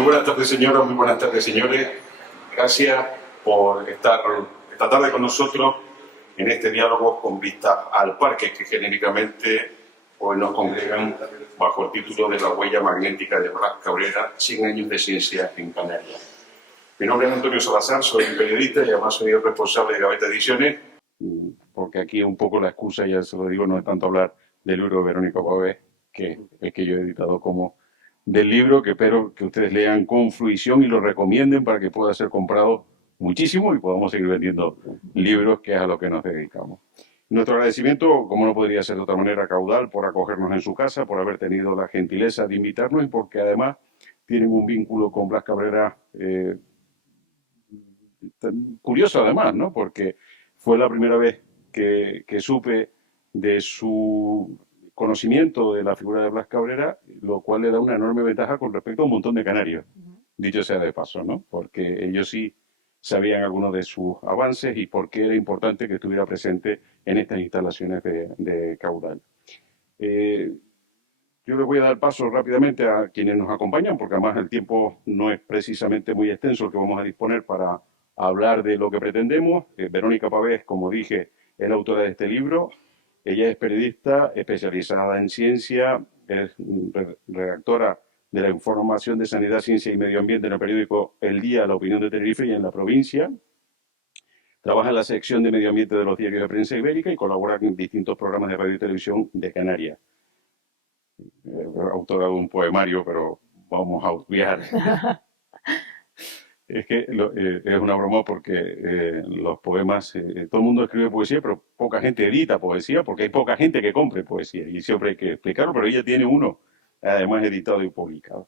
Muy buenas tardes, señoras, muy buenas tardes, señores. Gracias por estar esta tarde con nosotros en este diálogo con vista al parque que genéricamente hoy nos congregan bajo el título de la huella magnética de Blas Cabrera, 100 años de ciencia en Canarias. Mi nombre es Antonio Salazar, soy periodista y además soy el responsable de Gaveta Ediciones, porque aquí un poco la excusa, ya se lo digo, no es tanto hablar del libro de Verónica Pavés, que es que yo he editado, como del libro, que espero que ustedes lean con fruición y lo recomienden para que pueda ser comprado muchísimo y podamos seguir vendiendo libros, que es a lo que nos dedicamos. Nuestro agradecimiento, como no podría ser de otra manera, caudal, por acogernos en su casa, por haber tenido la gentileza de invitarnos y porque además tienen un vínculo con Blas Cabrera curioso además, ¿no? Porque fue la primera vez que supe de su conocimiento de la figura de Blas Cabrera, lo cual le da una enorme ventaja con respecto a un montón de canarios, dicho sea de paso, ¿no? Porque ellos sí sabían algunos de sus avances y por qué era importante que estuviera presente en estas instalaciones de Caudal. Yo les voy a dar paso rápidamente a quienes nos acompañan, porque además el tiempo no es precisamente muy extenso el que vamos a disponer para hablar de lo que pretendemos. Verónica Pavés, como dije, es la autora de este libro. Ella es periodista especializada en ciencia, es redactora de la información de sanidad, ciencia y medio ambiente en el periódico El Día, La Opinión de Tenerife y en La Provincia. Trabaja en la sección de medio ambiente de los diarios de prensa ibérica y colabora en distintos programas de radio y televisión de Canarias. Autora de un poemario, pero vamos a obviar. Es que es una broma porque los poemas, todo el mundo escribe poesía, pero poca gente edita poesía porque hay poca gente que compre poesía y siempre hay que explicarlo, pero ella tiene uno, además editado y publicado.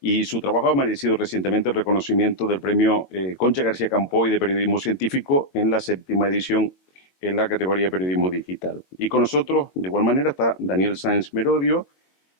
Y su trabajo ha merecido recientemente el reconocimiento del premio Concha García Campoy de Periodismo Científico en la 7ª edición en la categoría de Periodismo Digital. Y con nosotros, de igual manera, está Daniel Sáenz Merodio.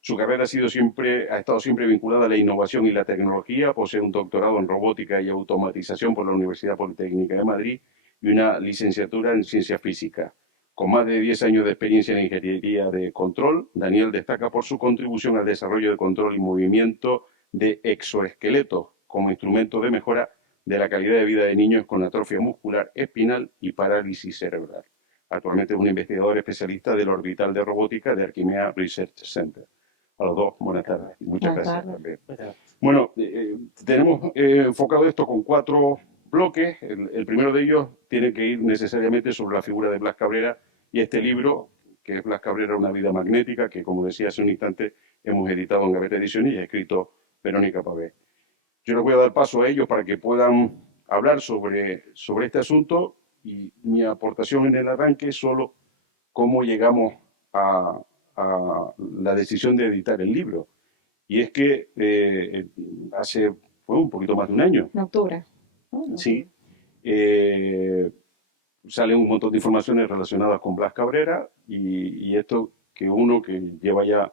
Su carrera ha estado siempre vinculada a la innovación y la tecnología. Posee un doctorado en robótica y automatización por la Universidad Politécnica de Madrid y una licenciatura en ciencia física. Con más de 10 años de experiencia en ingeniería de control, Daniel destaca por su contribución al desarrollo de control y movimiento de exoesqueletos como instrumento de mejora de la calidad de vida de niños con atrofia muscular espinal y parálisis cerebral. Actualmente es un investigador especialista del orbital de robótica de Arquimea Research Center. A los dos, buenas tardes. Muchas gracias también. Bueno, tenemos enfocado esto con 4 bloques. El primero de ellos tiene que ir necesariamente sobre la figura de Blas Cabrera y este libro, que es Blas Cabrera, una vida magnética, que como decía hace un instante, hemos editado en Gaveta Ediciones y ha escrito Verónica Pavés. Yo les voy a dar paso a ellos para que puedan hablar sobre este asunto y mi aportación en el arranque es solo cómo llegamos a la decisión de editar el libro. Y es que fue un poquito más de un año. En octubre. Sí. Salen un montón de informaciones relacionadas con Blas Cabrera y esto que uno que lleva ya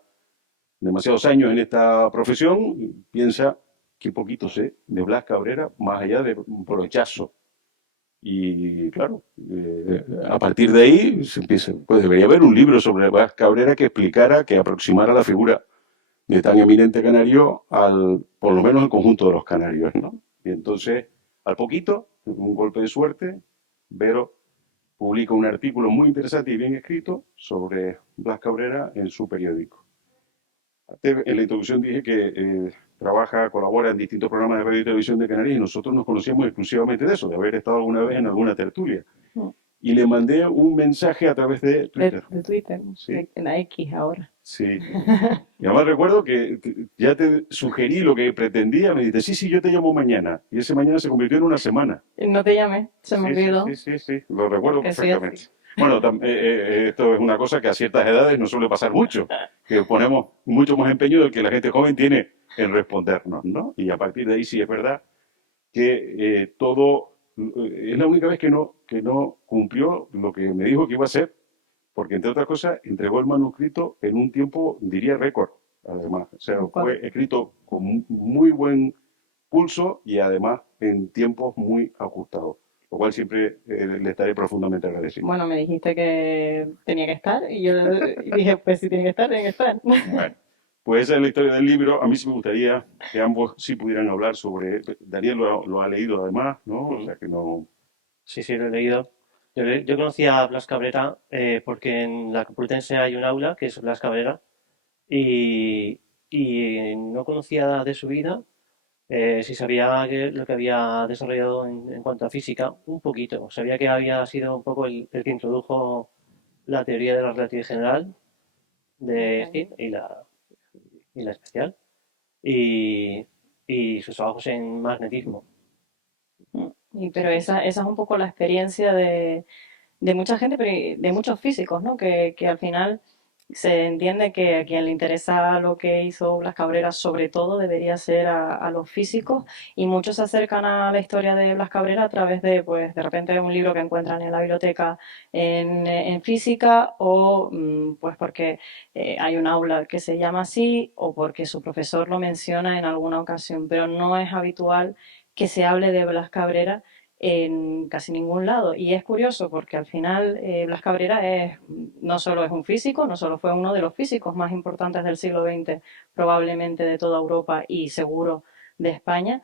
demasiados años en esta profesión piensa que poquito sé de Blas Cabrera más allá de un brochazo. Y claro, a partir de ahí se empieza, pues debería haber un libro sobre Blas Cabrera que explicara, que aproximara la figura de tan eminente canario por lo menos al conjunto de los canarios, ¿no? Y entonces, al poquito, un golpe de suerte, Vero publica un artículo muy interesante y bien escrito sobre Blas Cabrera en su periódico. En la introducción dije que colabora en distintos programas de radio y televisión de Canarias y nosotros nos conocíamos exclusivamente de eso, de haber estado alguna vez en alguna tertulia. Y le mandé un mensaje a través de Twitter. De Twitter, sí. En la X ahora. Sí. Y además recuerdo que ya te sugerí lo que pretendía, me dijiste, sí, yo te llamo mañana. Y ese mañana se convirtió en una semana. No te llamé, se me olvidó. Sí, lo recuerdo perfectamente. Bueno, esto es una cosa que a ciertas edades no suele pasar mucho, que ponemos mucho más empeño del que la gente joven tiene en respondernos, ¿no? Y a partir de ahí sí es verdad que es la única vez que no cumplió lo que me dijo que iba a hacer, porque entre otras cosas entregó el manuscrito en un tiempo, diría, récord, además. O sea, fue escrito con muy buen pulso y además en tiempos muy ajustados. Lo cual siempre le estaré profundamente agradecido. Bueno, me dijiste que tenía que estar y yo dije, pues si tiene que estar, tiene que estar. Bueno, Pues esa es la historia del libro. A mí sí me gustaría que ambos sí pudieran hablar sobre... Daniel lo ha leído además, ¿no? O Mm. sea que no... Sí, sí, lo he leído. Yo conocí a Blas Cabrera porque en la Complutense hay un aula que es Blas Cabrera y, y no conocía de su vida. Sí sabía lo que había desarrollado en cuanto a física, un poquito. Sabía que había sido un poco el que introdujo la teoría de la relatividad general de Ok. Einstein y la especial y, y sus trabajos en magnetismo. Pero esa es un poco la experiencia de mucha gente, pero y de muchos físicos, ¿no? Que al final se entiende que a quien le interesa lo que hizo Blas Cabrera, sobre todo, debería ser a los físicos, y muchos se acercan a la historia de Blas Cabrera a través de, pues, de repente un libro que encuentran en la biblioteca en física, o pues porque hay un aula que se llama así, o porque su profesor lo menciona en alguna ocasión, pero no es habitual que se hable de Blas Cabrera en casi ningún lado. Y es curioso porque al final Blas Cabrera no solo es un físico, no solo fue uno de los físicos más importantes del siglo XX, probablemente de toda Europa y seguro de España,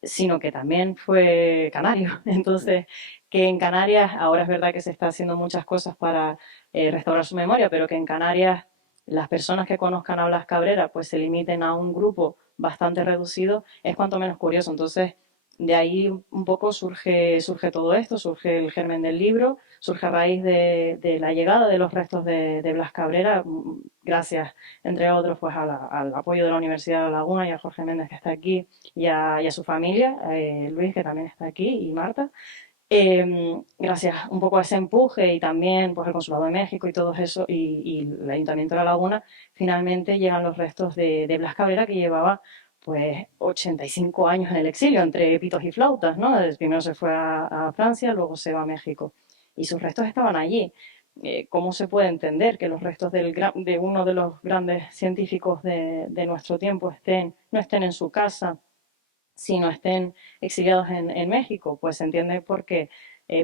sino que también fue canario. Entonces, que en Canarias, ahora es verdad que se está haciendo muchas cosas para restaurar su memoria, pero que en Canarias las personas que conozcan a Blas Cabrera pues se limiten a un grupo bastante reducido, es cuanto menos curioso. Entonces, de ahí un poco surge todo esto, surge el germen del libro, surge a raíz de la llegada de los restos de Blas Cabrera, gracias, entre otros, pues al apoyo de la Universidad de La Laguna y a Jorge Méndez, que está aquí, y a su familia, Luis, que también está aquí, y Marta. Gracias un poco a ese empuje y también pues el Consulado de México y todo eso y el Ayuntamiento de La Laguna, finalmente llegan los restos de Blas Cabrera, que llevaba pues 85 años en el exilio entre pitos y flautas, ¿no? Primero se fue a Francia, luego se va a México y sus restos estaban allí. ¿Cómo se puede entender que los restos de uno de los grandes científicos de nuestro tiempo no estén en su casa, si no estén exiliados en México? Pues se entiende porque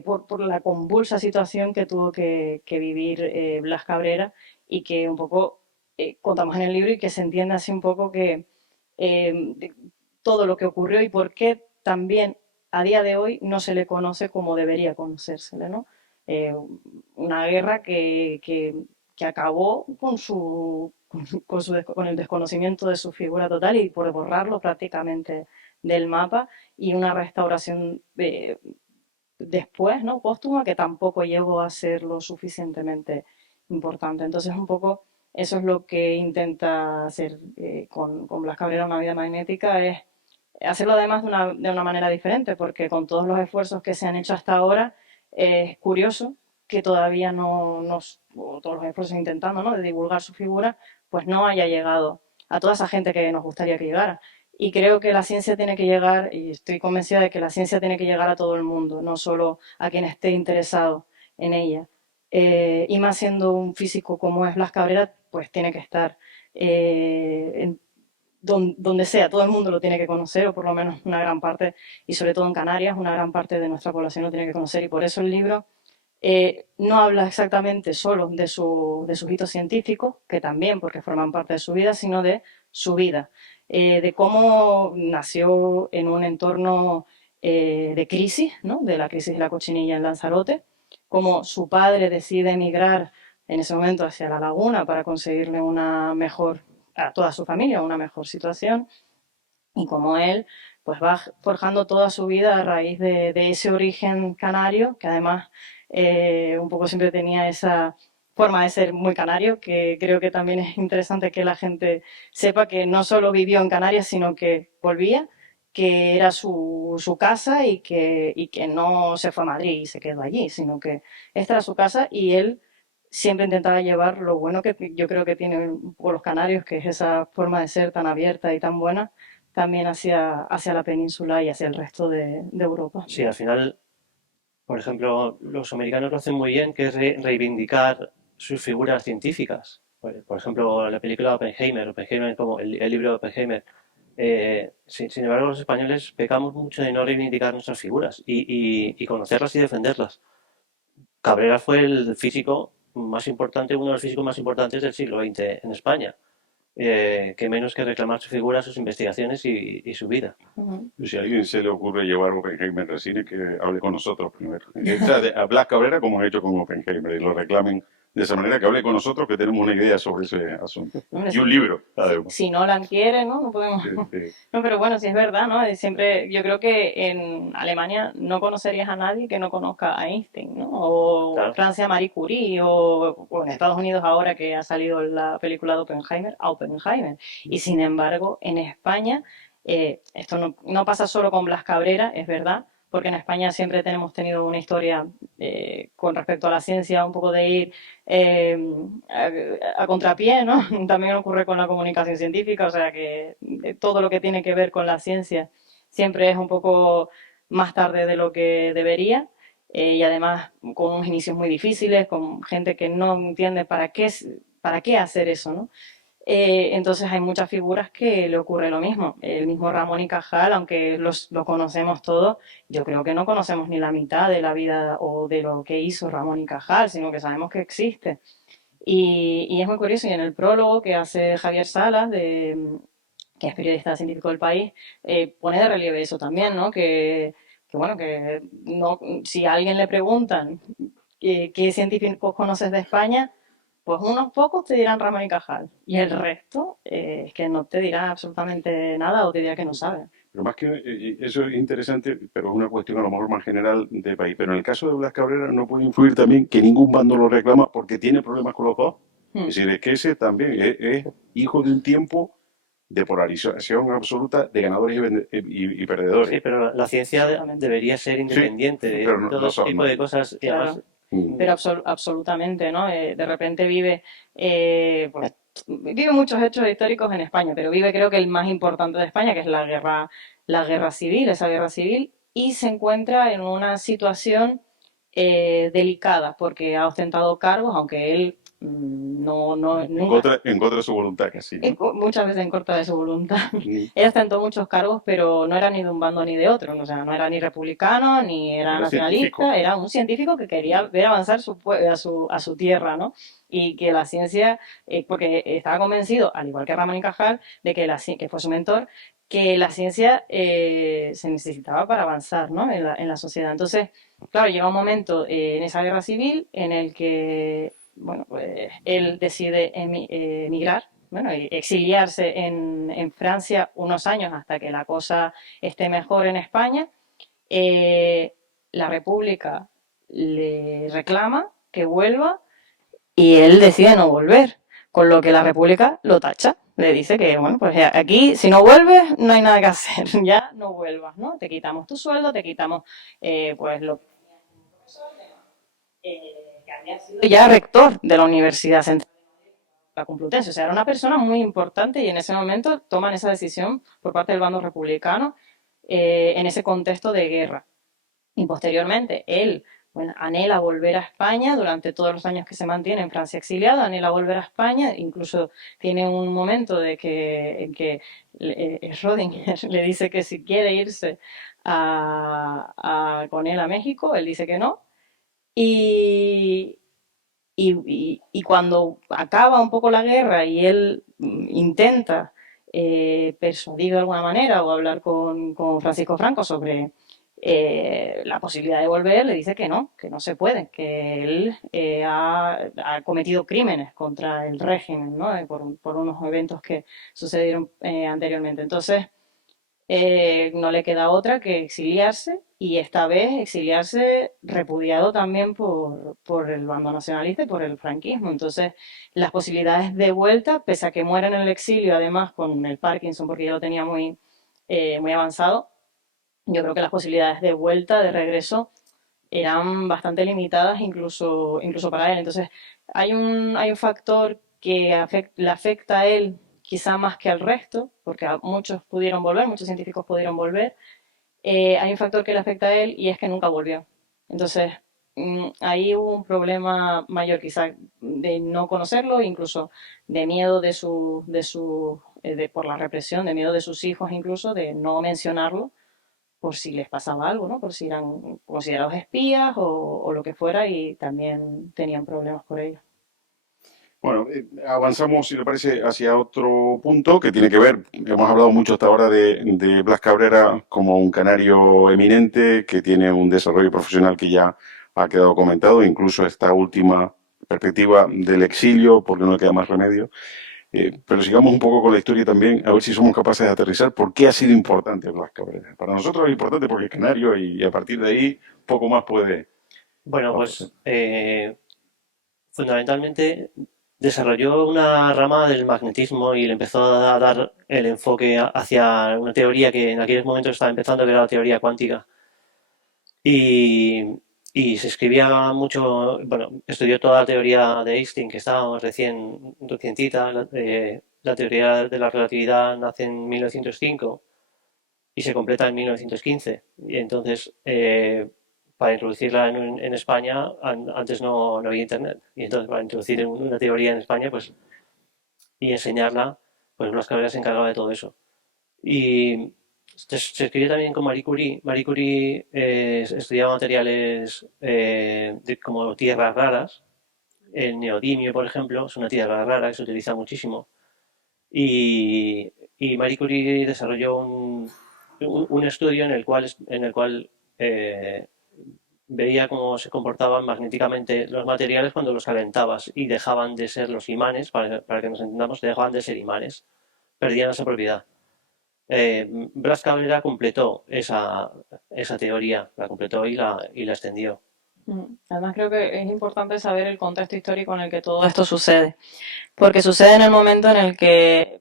por la convulsa situación que tuvo que vivir Blas Cabrera, y que un poco contamos en el libro, y que se entiende así un poco que de todo lo que ocurrió y por qué también a día de hoy no se le conoce como debería conocérsele, ¿no? Eh, una guerra que acabó con el desconocimiento de su figura total y por borrarlo prácticamente del mapa, y una restauración después, ¿no? Póstuma, que tampoco llegó a ser lo suficientemente importante. Entonces, un poco eso es lo que intenta hacer con Blas Cabrera, una vida magnética, es hacerlo además de una manera diferente, porque con todos los esfuerzos que se han hecho hasta ahora, es curioso que todavía o todos los esfuerzos intentando, ¿no?, de divulgar su figura, pues no haya llegado a toda esa gente que nos gustaría que llegara. Y creo que la ciencia tiene que llegar, y estoy convencida de que la ciencia tiene que llegar a todo el mundo, no solo a quien esté interesado en ella. Y más siendo un físico como es Blas Cabrera, pues tiene que estar donde sea, todo el mundo lo tiene que conocer, o por lo menos una gran parte, y sobre todo en Canarias, una gran parte de nuestra población lo tiene que conocer, y por eso el libro no habla exactamente solo de sus hitos científicos, que también, porque forman parte de su vida, sino de su vida, de cómo nació en un entorno de crisis, ¿no?, de la crisis de la cochinilla en Lanzarote, cómo su padre decide emigrar en ese momento hacia La Laguna para conseguirle a toda su familia una mejor situación, y cómo él pues va forjando toda su vida a raíz de ese origen canario, que además un poco siempre tenía esa forma de ser muy canario, que creo que también es interesante que la gente sepa que no solo vivió en Canarias, sino que volvía, que era su casa, y que no se fue a Madrid y se quedó allí, sino que esta era su casa, y él siempre intentaba llevar lo bueno que yo creo que tienen un poco los canarios, que es esa forma de ser tan abierta y tan buena, también hacia la península y hacia el resto de Europa. Sí, al final, por ejemplo, los americanos lo hacen muy bien, que es reivindicar sus figuras científicas. Por ejemplo, la película Oppenheimer como el libro de Oppenheimer. Sin embargo, los españoles pecamos mucho de no reivindicar nuestras figuras y conocerlas y defenderlas. Cabrera fue el físico más importante, uno de los físicos más importantes del siglo XX en España. que menos que reclamar su figura, sus investigaciones y su vida. Ujú. Si a alguien se le ocurre llevar Oppenheimer al cine, que hable con nosotros primero. O sea, a Blas Cabrera, como he hecho con Oppenheimer, y lo reclamen de esa manera, que hable con nosotros, que tenemos una idea sobre ese asunto. Hombre, Y un libro, además. si Nolan quiere, ¿no? No podemos. Este, No, pero bueno, sí es verdad, ¿no? Siempre, yo creo que en Alemania no conocerías a nadie que no conozca a Einstein, ¿no? O en Claro, Francia a Marie Curie, o en Estados Unidos ahora que ha salido la película de Oppenheimer, a Oppenheimer. Y sin embargo, en España, esto no pasa solo con Blas Cabrera, es verdad, porque en España siempre hemos tenido una historia con respecto a la ciencia, un poco de ir eh, a contrapié, ¿no? También ocurre con la comunicación científica, o sea que todo lo que tiene que ver con la ciencia siempre es un poco más tarde de lo que debería. Y además con unos inicios muy difíciles, con gente que no entiende para qué hacer eso, ¿no? Entonces hay muchas figuras que le ocurre lo mismo. El mismo Ramón y Cajal, aunque lo conocemos todos, yo creo que no conocemos ni la mitad de la vida o de lo que hizo Ramón y Cajal, sino que sabemos que existe. Y es muy curioso, y en el prólogo que hace Javier Salas, que es periodista científico del país, pone de relieve eso también, ¿no? Bueno, que no, si a alguien le preguntan qué científicos conoces de España, pues unos pocos te dirán Ramón y Cajal, y el resto es que no te dirá absolutamente nada o te dirá que no sabe. pero más que eso es interesante, pero es una cuestión a lo mejor más general del país. Pero en el caso de Blas Cabrera no puede influir también que ningún bando lo reclama porque tiene problemas con los dos. Hmm. Es decir, es que ese también es hijo de un tiempo de polarización absoluta de ganadores y sí, perdedores. pero la ciencia Absolutamente. debería ser Sí, independiente de pero no, todo no ese son. tipo No. de cosas. Y además, Claro. Pero absolutamente, ¿no? De repente pues, vive muchos hechos históricos en España, pero vive creo que el más importante de España, que es la guerra civil, esa guerra civil, y se encuentra en una situación delicada, porque ha ostentado cargos, aunque él nunca, En contra de su voluntad casi, ¿no? muchas veces en contra de su voluntad. Mm. Él ostentó muchos cargos, pero no era ni de un bando ni de otro, o sea, no era ni republicano, ni era Era científico. nacionalista, era un científico que quería ver avanzar a su tierra, ¿no? Y que la ciencia, porque estaba convencido, al igual que Ramón y Cajal, de que, que fue su mentor, que la ciencia se necesitaba para avanzar, ¿no? En la sociedad. Entonces, claro, llega un momento en esa guerra civil en el que, bueno, pues él decide emigrar, bueno, y exiliarse en Francia unos años hasta que la cosa esté mejor en España. Eh, la República le reclama que vuelva y él decide no volver, con lo que la República lo tacha. Le dice que, bueno, pues aquí si no vuelves no hay nada que hacer, ya no vuelvas, ¿no? Te quitamos tu sueldo, te quitamos pues lo que había sido ya rector de la Universidad Central la Complutense. O sea, era una persona muy importante y en ese momento toman esa decisión por parte del bando republicano en ese contexto de guerra. Y posteriormente, él bueno, anhela volver a España durante todos los años que se mantiene en Francia exiliado, anhela volver a España, incluso tiene un momento en que Schrödinger le dice que si quiere irse con él a México, él dice que no. Y, y cuando acaba un poco la guerra y él intenta persuadir de alguna manera o hablar con Francisco Franco sobre la posibilidad de volver, le dice que no se puede, que él ha cometido crímenes contra el régimen, ¿no? Por unos eventos que sucedieron anteriormente. Entonces, no le queda otra que exiliarse y esta vez exiliarse repudiado también por el bando nacionalista y por el franquismo. Entonces, las posibilidades de vuelta, pese a que muera en el exilio, además con el Parkinson, porque ya lo tenía muy avanzado, yo creo que las posibilidades de vuelta, de regreso, eran bastante limitadas incluso para él. Entonces, hay un factor que le afecta a él quizá más que al resto, porque a muchos pudieron volver, muchos científicos pudieron volver. Hay un factor que le afecta a él y es que nunca volvió. Entonces, ahí hubo un problema mayor quizá de no conocerlo, incluso de miedo por la represión, de miedo de sus hijos incluso, de no mencionarlo por si les pasaba algo, ¿no? Por si eran considerados espías o lo que fuera y también tenían problemas por ello. Bueno, avanzamos, si le parece, hacia otro punto que tiene que ver, hemos hablado mucho hasta ahora de Blas Cabrera como un canario eminente que tiene un desarrollo profesional que ya ha quedado comentado, incluso esta última perspectiva del exilio, porque no le queda más remedio. Pero sigamos un poco con la historia también, a ver si somos capaces de aterrizar por qué ha sido importante Blas Cabrera. Para nosotros es importante porque es canario y a partir de ahí poco más puede Bueno, aportar. pues fundamentalmente desarrolló una rama del magnetismo y le empezó a dar el enfoque hacia una teoría que en aquellos momentos estaba empezando, que era la teoría cuántica. Y, y se escribía mucho, bueno, estudió toda la teoría de Einstein, que estaba recientita. La teoría de la relatividad nace en 1905 y se completa en 1915. Y entonces, para introducirla en España, antes no había internet. Y entonces, para introducir una teoría en España, pues, y enseñarla, pues Blas Cabrera se encargaba de todo eso. Y se escribió también con Marie Curie. Marie Curie estudiaba materiales como tierras raras. El neodimio, por ejemplo, es una tierra rara que se utiliza muchísimo. Y Marie Curie desarrolló un estudio en el cual eh, veía cómo se comportaban magnéticamente los materiales cuando los calentabas y dejaban de ser los imanes, para que nos entendamos, dejaban de ser imanes, perdían esa propiedad. Blas Cabrera completó esa teoría, la completó y la extendió. Además, creo que es importante saber el contexto histórico en el que todo esto sucede, porque sucede en el momento en el que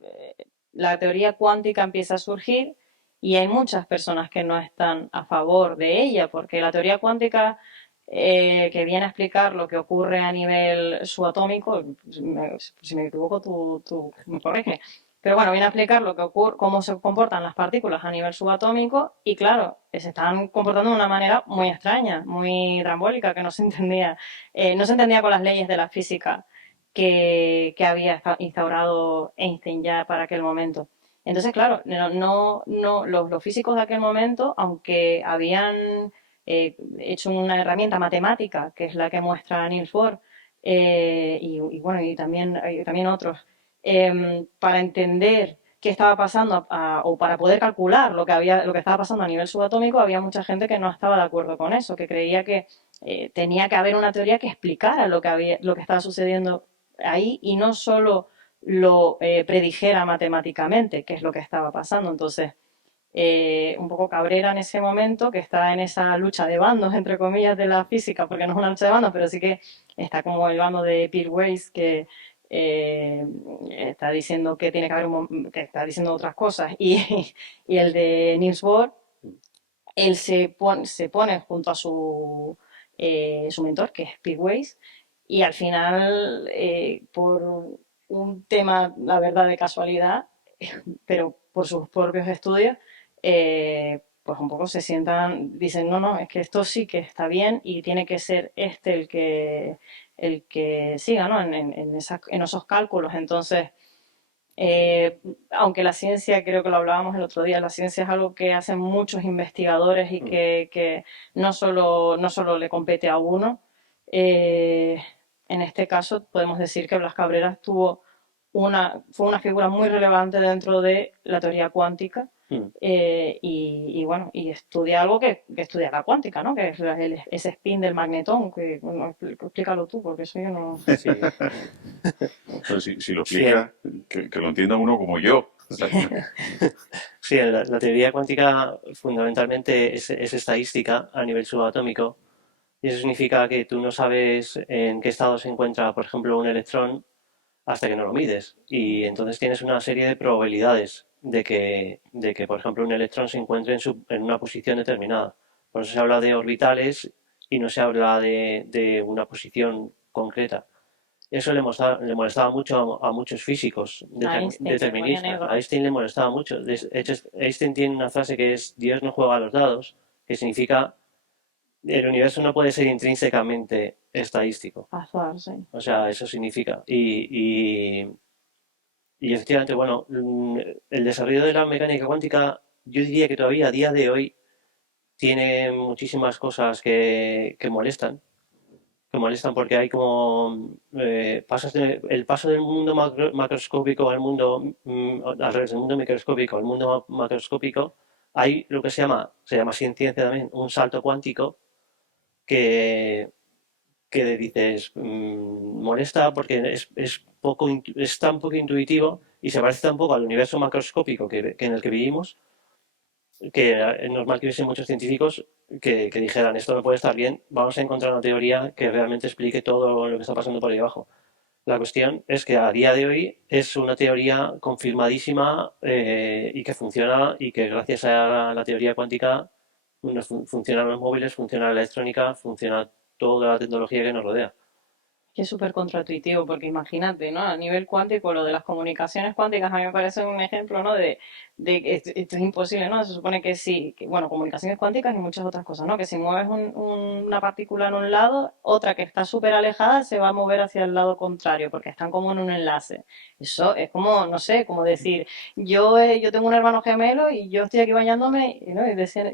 la teoría cuántica empieza a surgir y hay muchas personas que no están a favor de ella, porque la teoría cuántica que viene a explicar lo que ocurre a nivel subatómico, si me equivoco tú me corrige, pero bueno, viene a explicar lo que ocurre, cómo se comportan las partículas a nivel subatómico y claro, se están comportando de una manera muy extraña, muy drambólica, que no se entendía con las leyes de la física que había instaurado Einstein ya para aquel momento. Entonces, claro, los físicos de aquel momento, aunque habían hecho una herramienta matemática, que es la que muestra Niels Bohr, bueno, también otros, para entender qué estaba pasando o para poder calcular lo que estaba pasando a nivel subatómico, había mucha gente que no estaba de acuerdo con eso, que creía que tenía que haber una teoría que explicara lo que estaba sucediendo ahí y no solo lo predijera matemáticamente, que es lo que estaba pasando. Entonces, un poco Cabrera en ese momento, que está en esa lucha de bandos, entre comillas, de la física, porque no es una lucha de bandos, pero sí que está como el bando de Peter Weiss, que eh, está diciendo que tiene que haber que está diciendo otras cosas, y el de Niels Bohr, él se pone junto a su mentor, que es Pete Weiss, y al final, por un tema, la verdad, de casualidad, pero por sus propios estudios, pues un poco se sientan, dicen, no, no, es que esto sí que está bien y tiene que ser este el que siga, ¿no? En esos cálculos. Entonces, aunque la ciencia, creo que lo hablábamos el otro día, la ciencia es algo que hacen muchos investigadores y que no solo le compete a uno. eh, en este caso, podemos decir que Blas Cabrera fue una figura muy relevante dentro de la teoría cuántica. Mm. Bueno, y estudia algo que estudia la cuántica, ¿no? Que es ese spin del magnetón, que bueno, explícalo tú, porque eso yo no. Sí, Pero si lo sí, explica, que lo entienda uno como yo. O sea, sí, la teoría cuántica fundamentalmente es estadística a nivel subatómico y eso significa que tú no sabes en qué estado se encuentra, por ejemplo, un electrón hasta que no lo mides. Y entonces tienes una serie de probabilidades de que, por ejemplo, un electrón se encuentre en una posición determinada. Por eso se habla de orbitales y no se habla de una posición concreta. Eso le molestaba mucho a muchos físicos A Einstein se ponía deterministas. A negro. Einstein le molestaba mucho. De hecho, Einstein tiene una frase que es Dios no juega a los dados, que significa el universo no puede ser intrínsecamente estadístico. Azar, sí. O sea, eso significa. Y efectivamente, bueno, el desarrollo de la mecánica cuántica, yo diría que todavía a día de hoy tiene muchísimas cosas que molestan. que molestan porque hay como el paso del mundo macroscópico al mundo, al revés, del mundo microscópico al mundo macroscópico, hay lo que se llama así en ciencia también, un salto cuántico que, que dices, molesta porque es tan poco intuitivo y se parece tan poco al universo macroscópico que en el que vivimos, que es normal que hubiesen muchos científicos que dijeran, esto no puede estar bien, vamos a encontrar una teoría que realmente explique todo lo que está pasando por ahí abajo. La cuestión es que a día de hoy es una teoría confirmadísima y que funciona y que gracias a la teoría cuántica funcionan los móviles, funciona la electrónica, funciona toda la tecnología que nos rodea. Que es súper contraintuitivo, porque imagínate, ¿no? A nivel cuántico, lo de las comunicaciones cuánticas a mí me parece un ejemplo, ¿no? De que esto es imposible, ¿no? Se supone que sí, que, bueno, comunicaciones cuánticas y muchas otras cosas, ¿no? Que si mueves una partícula en un lado, otra que está súper alejada se va a mover hacia el lado contrario, porque están como en un enlace. Eso es como, no sé, como decir, yo tengo un hermano gemelo y yo estoy aquí bañándome, ¿no?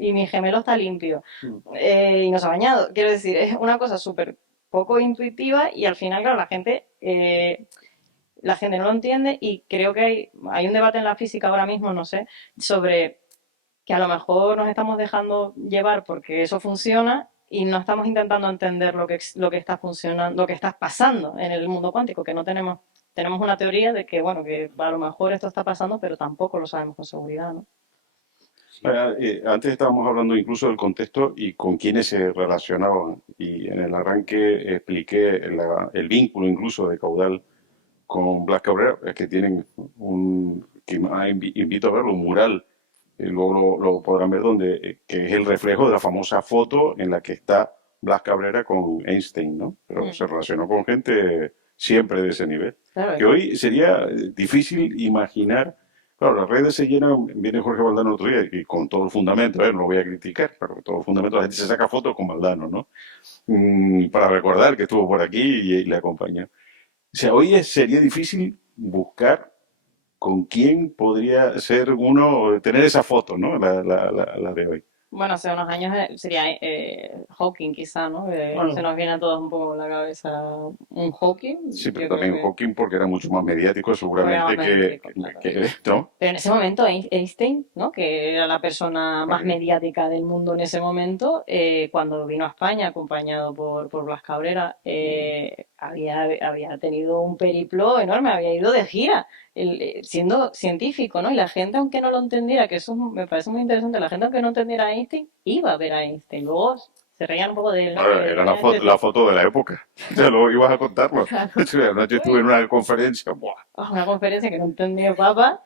Y mi gemelo está limpio y no se ha bañado. Quiero decir, es una cosa súper poco intuitiva y al final, claro, la gente no lo entiende y creo que hay un debate en la física ahora mismo, no sé, sobre que a lo mejor nos estamos dejando llevar porque eso funciona y no estamos intentando entender lo que está funcionando, lo que está pasando en el mundo cuántico, que no tenemos una teoría de que, bueno, que a lo mejor esto está pasando, pero tampoco lo sabemos con seguridad, ¿no? Sí. Antes estábamos hablando incluso del contexto y con quiénes se relacionaban. Y en el arranque expliqué el vínculo incluso de Caudal con Blas Cabrera, es que tienen invito a verlo, un mural, luego lo podrán ver donde, que es el reflejo de la famosa foto en la que está Blas Cabrera con Einstein, ¿no? Pero Mm, se relacionó con gente siempre de ese nivel. claro, Que hoy sería difícil imaginar, claro, las redes se llenan, viene Jorge Valdano otro día, y con todo el fundamento, no lo voy a criticar, pero con todo el fundamento la gente se saca fotos con Valdano, ¿no? Para recordar que estuvo por aquí y le acompañó. O sea, hoy sería difícil buscar con quién podría ser uno, tener esa foto, ¿no? La de hoy. bueno, hace unos años sería Hawking quizá, ¿no? Se Bueno, nos viene a todos un poco en la cabeza un Hawking, Sí, pero yo creo también que Hawking porque era mucho más mediático porque era más seguramente mediático, claro. ¿no? Pero en ese momento Einstein, ¿no? Que era la persona más Vale. mediática del mundo en ese momento, cuando vino a España acompañado por Blas Cabrera, había tenido un periplo enorme, había ido de gira, siendo científico, ¿no? Y la gente, aunque no lo entendiera, que eso me parece muy interesante, la gente, aunque no entendiera a Einstein, iba a ver a Einstein. Luego se reían un poco de él, ¿no? Bueno, Que era tenía la este... foto de la época. Ya lo ibas a contarlo. Anoche estuve en Uy, una conferencia. ¡Buah! una conferencia que no entendía papa,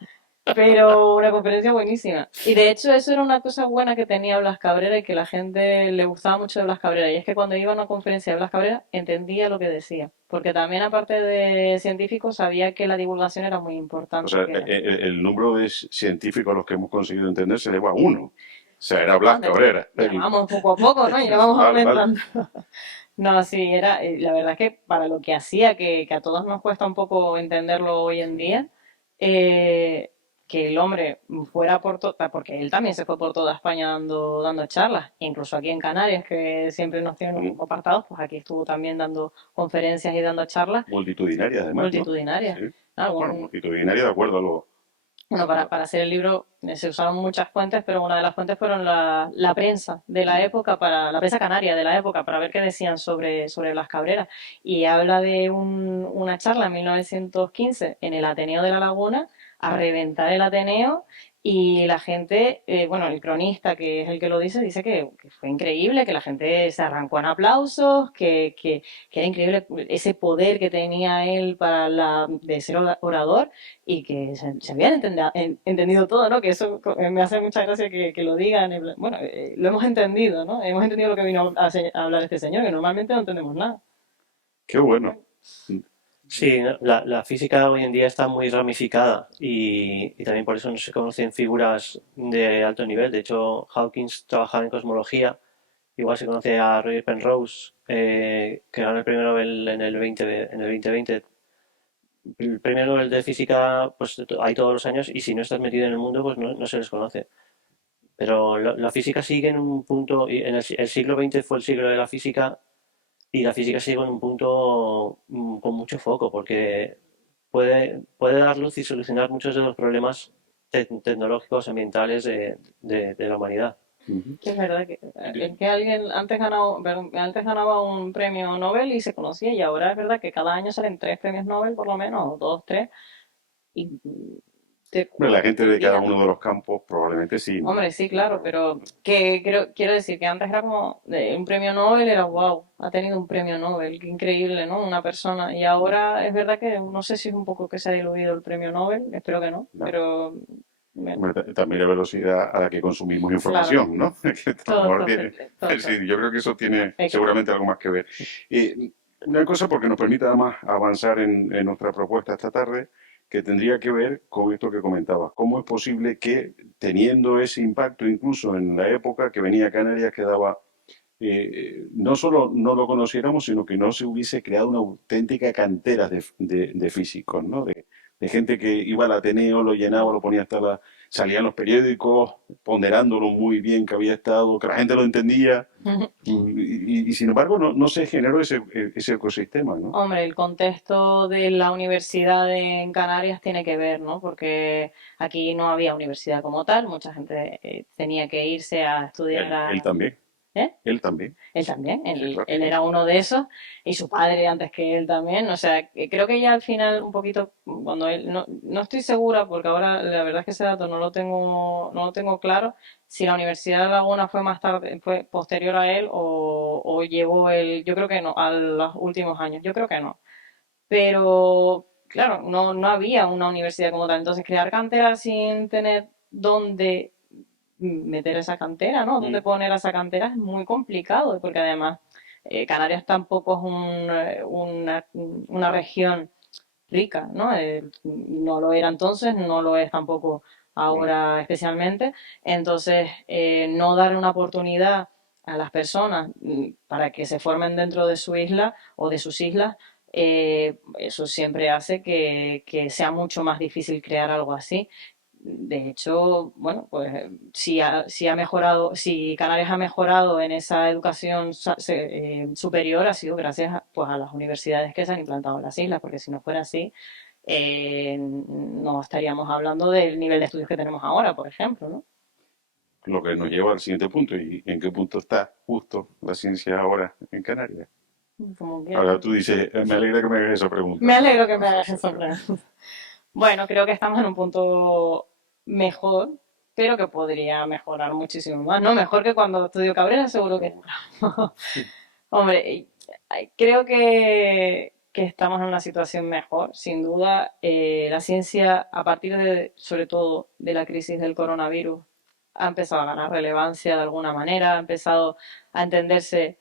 pero una conferencia buenísima. Y de hecho eso era una cosa buena que tenía Blas Cabrera y que la gente le gustaba mucho de Blas Cabrera. Y es que cuando iba a una conferencia de Blas Cabrera entendía lo que decía. Porque también aparte de científico sabía que la divulgación era muy O importante. sea, Que, el número de científicos a los que hemos conseguido entender se eleva a uno. O sea, era Blas bueno, Cabrera. ya vamos poco a poco, ¿no? Ya vamos Vale, vale. aumentando. No, sí, la verdad es que para lo que hacía, que a todos nos cuesta un poco entenderlo hoy en día, eh, que el hombre fuera porque él también se fue por toda España dando charlas, incluso aquí en Canarias, que siempre nos tienen un Mm. poco apartados, pues aquí estuvo también dando conferencias y dando charlas Multitudinaria además, ¿no? multitudinarias. Sí. Bueno, Algún, multitudinaria de acuerdo a lo... bueno, para hacer el libro se usaron muchas fuentes, pero una de las fuentes fueron la prensa de la época, la prensa canaria de la época, para ver qué decían sobre Blas Cabrera. Y habla de una charla en 1915 en el Ateneo de La Laguna, a reventar el Ateneo, y la gente, bueno, el cronista, que es el que lo dice que fue increíble, que la gente se arrancó en aplausos, que era increíble ese poder que tenía él de ser orador y que se habían entendido todo, ¿no? Que eso me hace mucha gracia que lo digan. Bueno, lo hemos entendido, ¿no? Hemos entendido lo que vino a hablar este señor, que normalmente no entendemos nada. Qué bueno. sí, no, la física hoy en día está muy ramificada y también por eso no se conocen figuras de alto nivel. De hecho, Hawkins trabajaba en cosmología. Igual se conoce a Roger Penrose, que ganó el premio Nobel en el 2020. El premio Nobel de física, pues hay todos los años y si no estás metido en el mundo, pues no se les conoce. Pero la física sigue en un punto, y el siglo XX fue el siglo de la física Y la física sigue en un punto con mucho foco, porque puede dar luz y solucionar muchos de los problemas tecnológicos, ambientales de la humanidad. Ujú. Que es verdad que alguien antes ganaba un premio Nobel y se conocía, y ahora es verdad que cada año salen 3 premios Nobel por lo menos, o dos, tres, y te Bueno, la gente de cada curiosías. uno de los campos probablemente sí, ¿no? Hombre, sí, claro, Pero pero quiero decir que antes era como un premio Nobel, era wow, ha tenido un premio Nobel, qué increíble, ¿no? Una persona. Y ahora es verdad que no sé si es un poco que se ha diluido el premio Nobel, espero que no, no. pero bueno, Hombre, también la velocidad a la que consumimos claro, información, ¿no? Que a lo todo mejor está, tiene, todo está. sí, yo creo que eso tiene Hay que- seguramente algo más que ver. Una cosa porque nos permite además avanzar en nuestra propuesta esta tarde, que tendría que ver con esto que comentabas. ¿Cómo es posible que teniendo ese impacto incluso en la época que venía a Canarias quedaba no solo no lo conociéramos, sino que no se hubiese creado una auténtica cantera de físicos, ¿no? De gente que iba al Ateneo, lo llenaba, lo ponía hasta la... Salían los periódicos ponderándolo muy bien que había estado, que la gente lo entendía, y sin embargo no se generó ese ecosistema, ¿no? Hombre, el contexto de la universidad en Canarias tiene que ver, ¿no? Porque aquí no había universidad como tal, mucha gente tenía que irse a estudiar Él a... también, ¿Eh? él también, Él también, claro. él era uno de esos, y su padre antes que él también. O sea, que creo que ya al final, un poquito, cuando él, no estoy segura, porque ahora la verdad es que ese dato no lo tengo claro, si la Universidad de Laguna fue más tarde, fue posterior a él o llevó él, yo creo que no, a los últimos años, yo creo que no. Pero, claro, no había una universidad como tal. Entonces, crear canteras sin tener dónde meter esa cantera, ¿no? Dónde Mm. poner esa cantera es muy complicado, porque además Canarias tampoco es una región rica, ¿no? No lo era entonces, no lo es tampoco Bueno, ahora especialmente. Entonces, no dar una oportunidad a las personas para que se formen dentro de su isla o de sus islas, eso siempre hace que sea mucho más difícil crear algo así. De hecho, bueno, pues si ha mejorado, si Canarias ha mejorado en esa educación superior, ha sido gracias pues, a las universidades que se han implantado en las islas, porque si no fuera así, no estaríamos hablando del nivel de estudios que tenemos ahora, por ejemplo, ¿no? lo que nos lleva al siguiente punto, ¿y en qué punto está justo la ciencia ahora en Canarias? Como quieras. Ahora tú dices, me alegra que me hagas esa pregunta, Me ¿no? alegro que me hagas esa pregunta. Bueno, creo que estamos en un punto mejor, pero que podría mejorar muchísimo más, ¿no? Mejor que cuando estudio Cabrera, seguro que no. Hombre, creo que estamos en una situación mejor, sin duda. La ciencia, a partir de, sobre todo, de la crisis del coronavirus, ha empezado a ganar relevancia de alguna manera, ha empezado a entenderse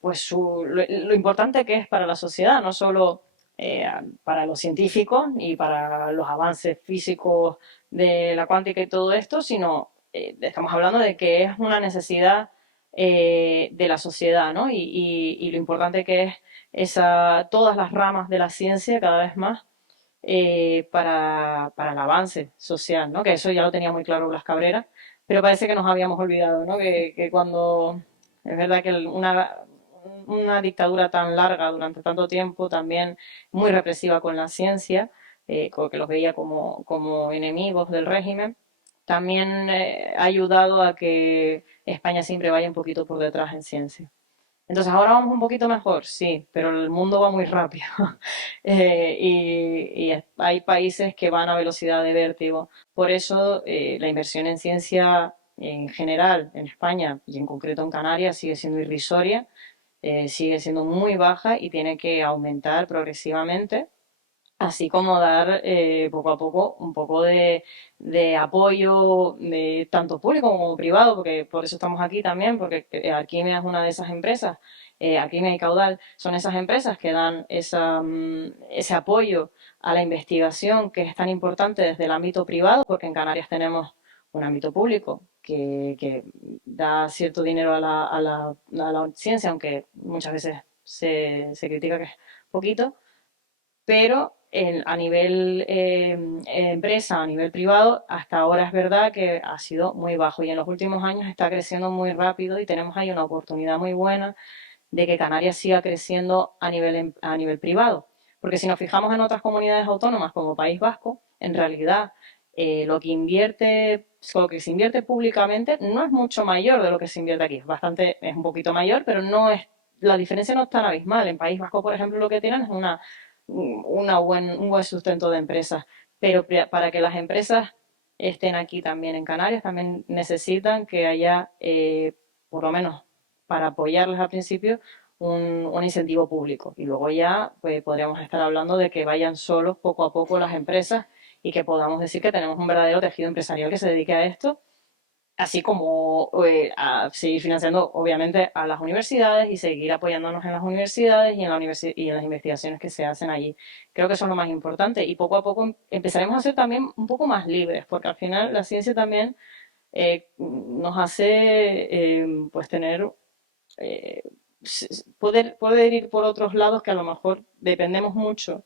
pues lo importante que es para la sociedad, no solo para los científicos y para los avances físicos de la cuántica y todo esto, sino estamos hablando de que es una necesidad de la sociedad, ¿no? Y lo importante que es todas las ramas de la ciencia cada vez más para el avance social, ¿no? Que eso ya lo tenía muy claro Blas Cabrera, pero parece que nos habíamos olvidado, ¿no? Que cuando es verdad que una dictadura tan larga durante tanto tiempo, también muy represiva con la ciencia, que los veía como enemigos del régimen, también ha ayudado a que España siempre vaya un poquito por detrás en ciencia. Entonces ahora vamos un poquito mejor, sí, pero el mundo va muy rápido. Y hay países que van a velocidad de vértigo. Por eso la inversión en ciencia en general en España y en concreto en Canarias sigue siendo irrisoria, sigue siendo muy baja y tiene que aumentar progresivamente, así como dar poco a poco un poco de apoyo de tanto público como privado, porque por eso estamos aquí también, porque Alquimia es una de esas empresas, Alquimia y Caudal son esas empresas que dan ese apoyo a la investigación que es tan importante desde el ámbito privado, porque en Canarias tenemos un ámbito público que da cierto dinero a la ciencia, aunque muchas veces se critica que es poquito, pero a nivel empresa, a nivel privado, hasta ahora es verdad que ha sido muy bajo y en los últimos años está creciendo muy rápido y tenemos ahí una oportunidad muy buena de que Canarias siga creciendo a nivel privado. Porque si nos fijamos en otras comunidades autónomas como País Vasco, en realidad lo que se invierte públicamente no es mucho mayor de lo que se invierte aquí. Es un poquito mayor, pero la diferencia no es tan abismal. En País Vasco, por ejemplo, lo que tienen es un buen sustento de empresas. Pero para que las empresas estén aquí también en Canarias, también necesitan que haya, por lo menos para apoyarles al principio, un incentivo público. Y luego ya pues, podríamos estar hablando de que vayan solos poco a poco las empresas y que podamos decir que tenemos un verdadero tejido empresarial que se dedique a esto, así como a seguir financiando obviamente a las universidades y seguir apoyándonos en las universidades y en las investigaciones que se hacen allí. Creo que eso es lo más importante y poco a poco empezaremos a ser también un poco más libres, porque al final la ciencia también nos hace pues tener eh, poder ir por otros lados que a lo mejor dependemos mucho,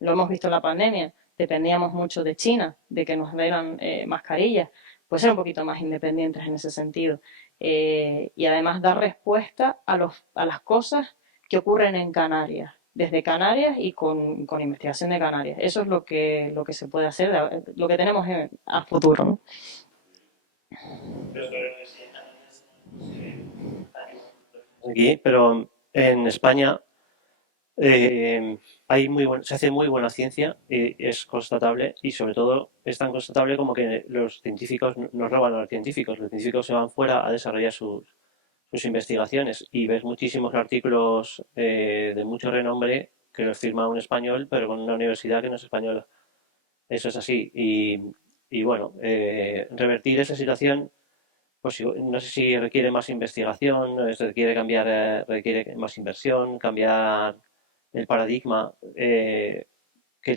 lo hemos visto en la pandemia, dependíamos mucho de China, de que nos dieran mascarillas, pues ser un poquito más independientes en ese sentido. Y además dar respuesta a las cosas que ocurren en Canarias, desde Canarias y con investigación de Canarias. Eso es lo que se puede hacer, lo que tenemos a futuro, ¿no? Aquí, pero en España se hace muy buena ciencia y es constatable y sobre todo es tan constatable como que los científicos nos roban a los científicos se van fuera a desarrollar sus investigaciones y ves muchísimos artículos de mucho renombre que los firma un español pero con una universidad que no es española. Eso es así y bueno, revertir esa situación pues no sé si requiere más investigación, requiere cambiar, requiere más inversión, cambiar el paradigma, que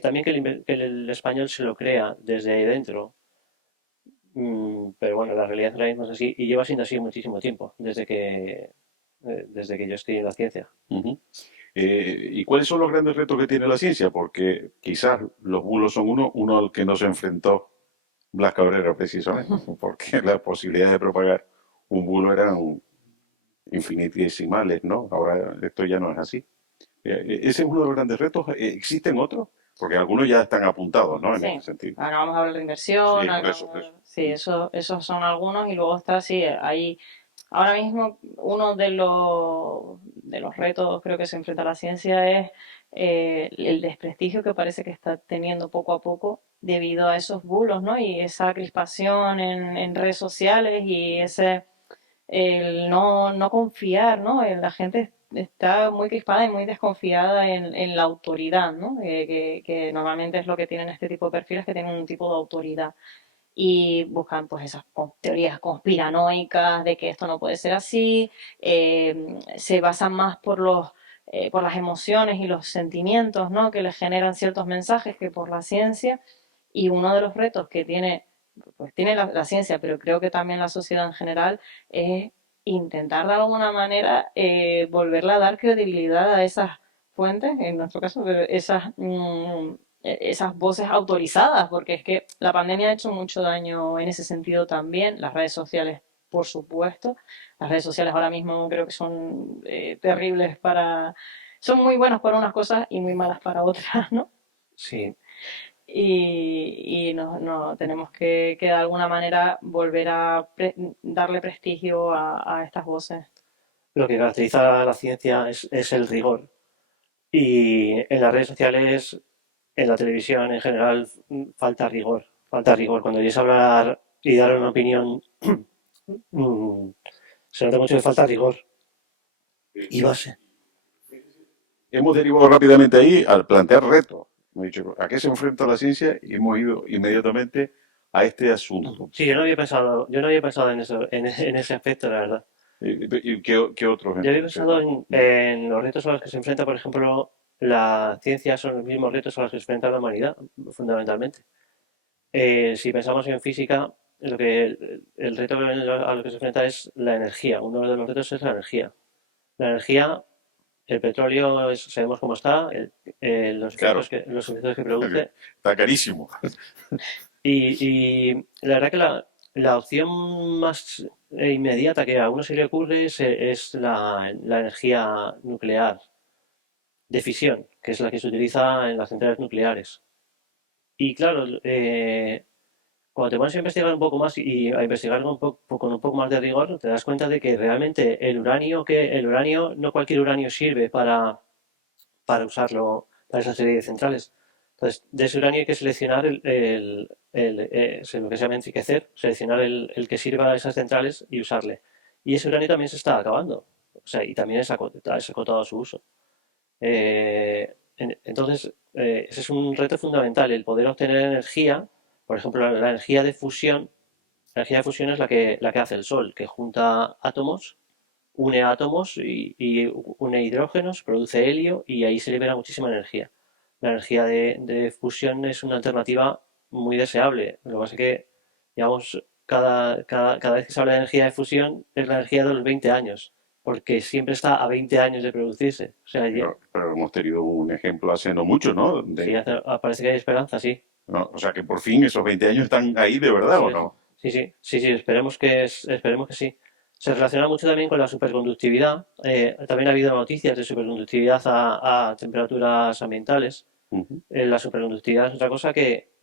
también que el español se lo crea desde ahí dentro. Pero bueno, la realidad ahora mismo es así y lleva siendo así muchísimo tiempo, desde que yo estoy en la ciencia. Ujú. ¿Y cuáles son los grandes retos que tiene la ciencia? Porque quizás los bulos son uno al que no se enfrentó Blas Cabrera precisamente, porque las posibilidades de propagar un bulo eran infinitesimales, ¿no? Ahora esto ya no es así. Ese es uno de los grandes retos. ¿Existen otros? Porque algunos ya están apuntados, ¿no? En Sí, ese sentido. acabamos de hablar de inversión, Sí, por eso, por eso. sí, esos son algunos y luego está, sí, ahí, ahora mismo uno de los retos creo que se enfrenta a la ciencia es el desprestigio que parece que está teniendo poco a poco debido a esos bulos, ¿no? Y esa crispación en redes sociales y ese el no confiar, ¿no? La gente está muy crispada y muy desconfiada en la autoridad, ¿no? Que normalmente es lo que tienen este tipo de perfiles, que tienen un tipo de autoridad. Y buscan pues esas teorías conspiranoicas de que esto no puede ser así, se basan más por las emociones y los sentimientos, ¿no? Que les generan ciertos mensajes que por la ciencia. Y uno de los retos que tiene, pues tiene la ciencia, pero creo que también la sociedad en general, es intentar de alguna manera volverle a dar credibilidad a esas fuentes, en nuestro caso, pero esas voces autorizadas, porque es que la pandemia ha hecho mucho daño en ese sentido también, las redes sociales, por supuesto. Las redes sociales ahora mismo creo que son terribles son muy buenas para unas cosas y muy malas para otras, ¿no? Sí, Y no, tenemos que de alguna manera volver a darle prestigio a estas voces. lo que caracteriza a la ciencia es el rigor. Y en las redes sociales, en la televisión en general, falta rigor. Falta rigor. Cuando quieres hablar y dar una opinión, mm, se nota mucho que falta rigor y base. Hemos derivado rápidamente ahí al plantear retos. Hemos dicho, ¿a qué se enfrenta la ciencia? Y hemos ido inmediatamente a este asunto. Sí, yo no había pensado en eso, en ese aspecto, la verdad. ¿Y qué otros Yo había entonces, pensado no? en los retos a los que se enfrenta, por ejemplo, la ciencia son los mismos retos a los que se enfrenta la humanidad, fundamentalmente. Si pensamos en física, el reto a lo que se enfrenta es la energía. Uno de los retos es la energía. La energía, el petróleo, sabemos cómo está, Claro, los efectos que produce. está carísimo. Y la verdad que la opción más inmediata que a uno se le ocurre es la energía nuclear de fisión, que es la que se utiliza en las centrales nucleares. Y claro, cuando te pones a investigar un poco más y a investigar con un poco más de rigor, te das cuenta de que realmente el uranio, no cualquier uranio sirve para usarlo para esa serie de centrales. Entonces, de ese uranio hay que seleccionar lo que se llama enriquecer, seleccionar el que sirva a esas centrales y usarle. Y ese uranio también se está acabando. O sea, y también es acotado su uso. Entonces, ese es un reto fundamental, el poder obtener energía, por ejemplo, la energía de fusión. La energía de fusión es la que hace el Sol, que junta átomos, une átomos y une hidrógenos, produce helio y ahí se libera muchísima energía. La energía de fusión es una alternativa muy deseable. Lo que pasa es que, digamos, cada vez que se habla de energía de fusión es la energía de los 20 años, porque siempre está a 20 años de producirse. O sea, Pero hemos tenido un ejemplo hace no mucho, ¿no? sí, parece que hay esperanza, sí. ¿No? O sea, que por fin esos 20 años están ahí de verdad, Eso ¿o es. no? Sí, sí, sí, sí, esperemos que sí. Se relaciona mucho también con la superconductividad. También ha habido noticias de superconductividad a temperaturas ambientales. Ujú. La superconductividad es otra cosa que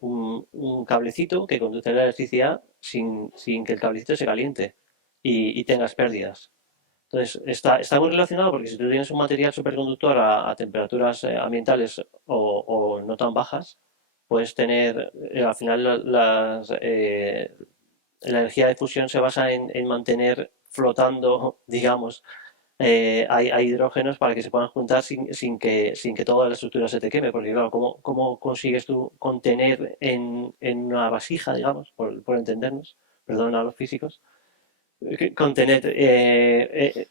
un cablecito que conduce la electricidad sin que el cablecito se caliente y tengas pérdidas. Entonces, está muy relacionado porque si tú tienes un material superconductor a temperaturas ambientales o no tan bajas, puedes tener, al final, la energía de fusión se basa en mantener flotando, digamos, hay hidrógenos para que se puedan juntar sin que toda la estructura se te queme, porque claro, ¿cómo consigues tú contener en una vasija, digamos, por entendernos, perdón a los físicos, contener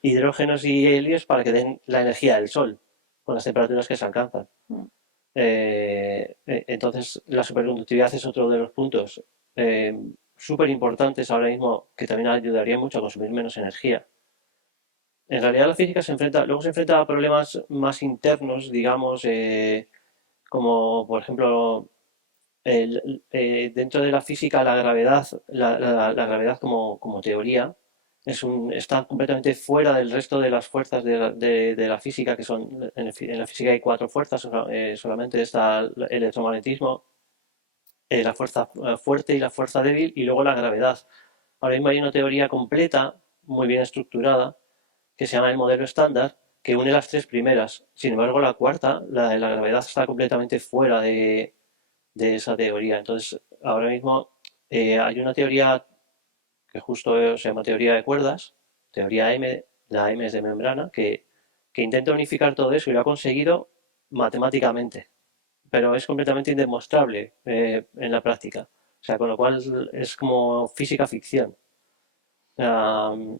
hidrógenos y helios para que den la energía del Sol con las temperaturas que se alcanzan? Mm. Entonces, la superconductividad es otro de los puntos eh, súper importantes ahora mismo que también ayudaría mucho a consumir menos energía. En realidad la física luego se enfrenta a problemas más internos, digamos, como por ejemplo dentro de la física la gravedad, la gravedad como teoría está completamente fuera del resto de las fuerzas de la física, que son, en la física hay cuatro fuerzas, solamente está el electromagnetismo, la fuerza fuerte y la fuerza débil, y luego la gravedad. Ahora mismo hay una teoría completa, muy bien estructurada, que se llama el modelo estándar, que une las tres primeras. Sin embargo, la cuarta, la de la gravedad, está completamente fuera de esa teoría. Entonces, ahora mismo hay una teoría que justo se llama teoría de cuerdas, teoría M, la M es de membrana, que intenta unificar todo eso y lo ha conseguido matemáticamente, pero es completamente indemostrable en la práctica. O sea, con lo cual es como física ficción. No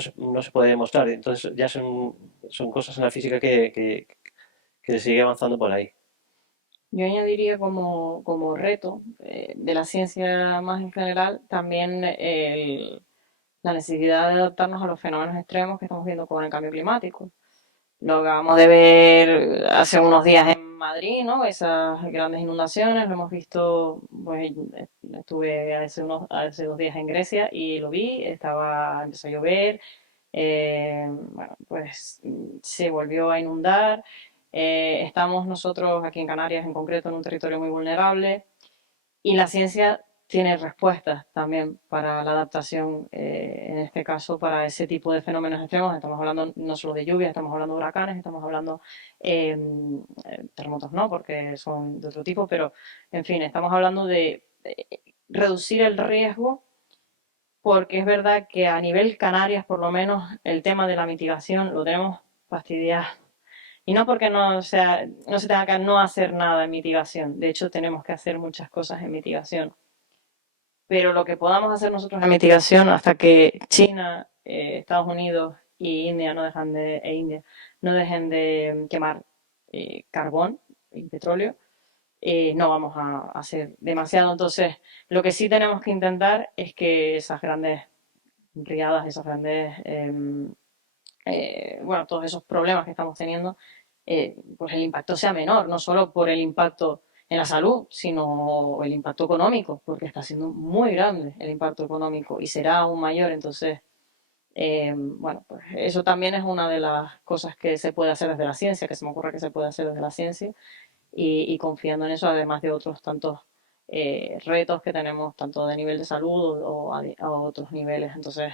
se puede demostrar. Entonces ya son cosas en la física que se sigue avanzando por ahí. Yo añadiría como reto de la ciencia más en general también la necesidad de adaptarnos a los fenómenos extremos que estamos viendo con el cambio climático. Lo acabamos de ver hace unos días en Madrid, ¿no? Esas grandes inundaciones, lo hemos visto, pues estuve hace 2 días en Grecia y lo vi, empezó a llover, bueno, pues se volvió a inundar. Estamos nosotros aquí en Canarias en concreto en un territorio muy vulnerable y la ciencia tiene respuestas también para la adaptación, en este caso para ese tipo de fenómenos extremos. Estamos hablando no solo de lluvias, estamos hablando de huracanes, estamos hablando eh, terremotos, no, porque son de otro tipo, pero en fin, estamos hablando de reducir el riesgo porque es verdad que a nivel Canarias, por lo menos, el tema de la mitigación lo tenemos fastidiado. Y no porque no se tenga que no hacer nada en mitigación. De hecho, tenemos que hacer muchas cosas en mitigación. Pero lo que podamos hacer nosotros en mitigación hasta que China, Estados Unidos y India no dejen de quemar carbón y petróleo, no vamos a hacer demasiado. Entonces, lo que sí tenemos que intentar es que esas grandes riadas, esas grandes, todos esos problemas que estamos teniendo, pues el impacto sea menor, no solo por el impacto en la salud, sino el impacto económico, porque está siendo muy grande el impacto económico y será aún mayor. Entonces, bueno, pues eso también es una de las cosas que se puede hacer desde la ciencia, que se me ocurre que se puede hacer desde la ciencia, y confiando en eso, además de otros tantos retos que tenemos, tanto de nivel de salud a otros niveles. Entonces,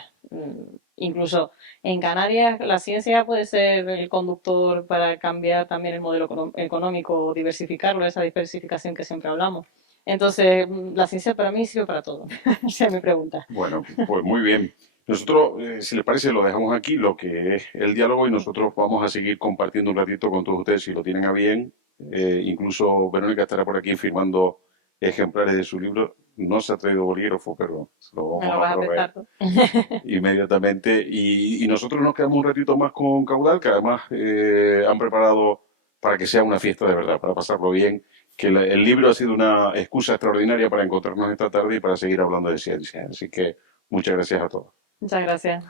incluso en Canarias la ciencia puede ser el conductor para cambiar también el modelo económico, diversificarlo, esa diversificación que siempre hablamos. Entonces, la ciencia para mí sirve para todo. Esa es mi pregunta. Bueno, pues muy bien. Nosotros, si les parece, lo dejamos aquí, lo que es el diálogo, y nosotros vamos a seguir compartiendo un ratito con todos ustedes si lo tienen a bien. Incluso Verónica estará por aquí firmando ejemplares de su libro. No se ha traído bolígrafo, pero se lo Me vamos lo a vas a proveer prestar tú. inmediatamente. Y nosotros nos quedamos un ratito más con Caudal, que además han preparado para que sea una fiesta de verdad, para pasarlo bien. Que el libro ha sido una excusa extraordinaria para encontrarnos esta tarde y para seguir hablando de ciencia. Así que muchas gracias a todos. Muchas gracias.